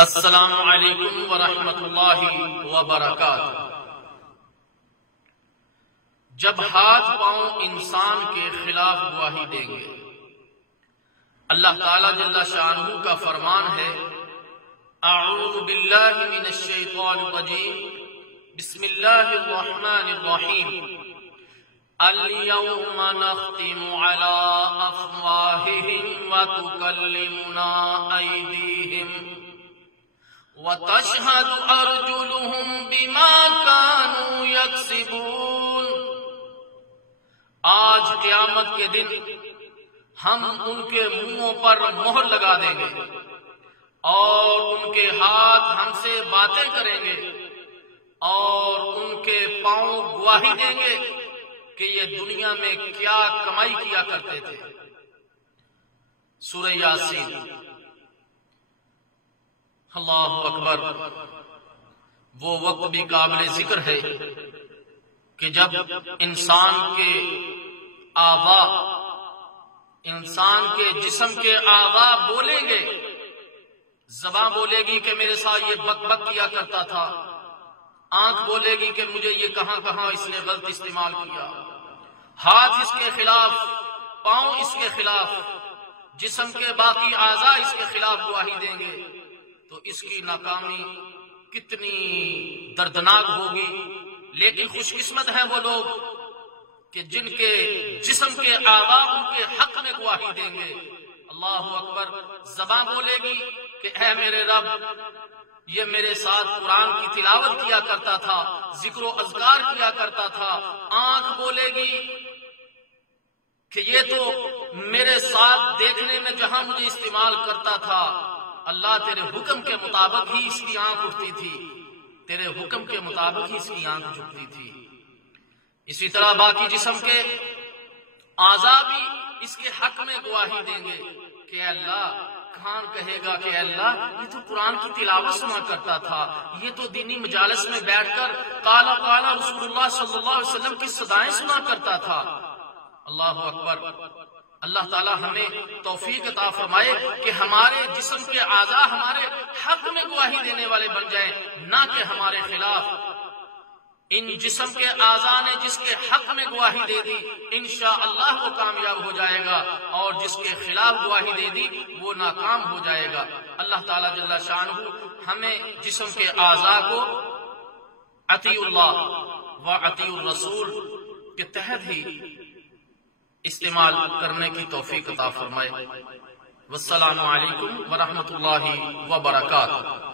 السلام علیکم ورحمۃ اللہ وبرکاتہ۔ جب ہاتھ پاؤں انسان کے خلاف گواہی دیں گے، اللہ تعالی جل شانہ کا فرمان ہے، اعوذ باللہ من الشیطان الرجیم، بسم اللہ الرحمن الرحیم، اليوم نختم على افواہہم وتکلمنا ایدیہم وَتَشْهَدُ أَرْجُلُهُمْ بِمَا كَانُوا يَكْسِبُونَ۔ آج قیامت کے دن ہم ان کے منہوں پر مہر لگا دیں گے اور ان کے ہاتھ ہم سے باتیں کریں گے اور ان کے پاؤں گواہی دیں گے کہ یہ دنیا میں کیا کمائی کیا کرتے تھے۔ سورہ یاسین۔ اللہ اکبر۔ وہ وقت بھی قابل ذکر ہے کہ جب انسان کے اعضاء، انسان کے جسم کے اعضاء بولیں گے، زبان بولے گی کہ میرے ساتھ یہ بک بک کیا کرتا تھا، آنکھ بولے گی کہ مجھے یہ کہاں کہاں اس نے غلط استعمال کیا، ہاتھ اس کے خلاف، پاؤں اس کے خلاف، جسم کے باقی اعضاء اس کے خلاف گواہی دیں گے، تو اس کی ناکامی کتنی دردناک ہوگی۔ لیکن خوش قسمت ہیں وہ لوگ کہ جن کے جسم کے اعضاء ان کے حق میں گواہی دیں گے۔ اللہ اکبر۔ زبان بولے گی کہ اے میرے رب، یہ میرے ساتھ قرآن کی تلاوت کیا کرتا تھا، ذکر و اذکار کیا کرتا تھا۔ آنکھ بولے گی کہ یہ تو میرے ساتھ دیکھنے میں جہاں مجھے استعمال کرتا تھا، اللہ تیرے حکم کے مطابق ہی اس کی آنکھ اٹھتی تھی، تیرے حکم کے مطابق ہی اس کی آنکھ جھکتی تھی۔ اسی طرح باقی جسم کے اعضاء بھی اس کے حق میں گواہی دیں گے کہ اے اللہ، کان کہے گا کہ اے اللہ، یہ تو قرآن کی تلاوت سنا کرتا تھا، یہ تو دینی مجالس میں بیٹھ کر قال قال رسول اللہ صلی اللہ علیہ وسلم کی صدائیں سنا کرتا تھا۔ اللہ اکبر۔ اللہ تعالی ہمیں توفیق عطا فرمائے کہ ہمارے جسم کے اعضاء ہمارے حق میں گواہی دینے والے بن جائیں، نہ کہ ہمارے خلاف۔ ان جسم کے اعضاء نے جس کے حق میں گواہی دے دی، انشاءاللہ وہ کامیاب ہو جائے گا، اور جس کے خلاف گواہی دے دی وہ ناکام ہو جائے گا۔ اللہ تعالی جل شانہ ہمیں جسم کے اعضاء کو اطیع اللہ و اطیع الرسول کے تحت ہی استعمال کرنے کی توفیق عطا فرمائے۔ والسلام علیکم ورحمۃ اللہ وبرکاتہ۔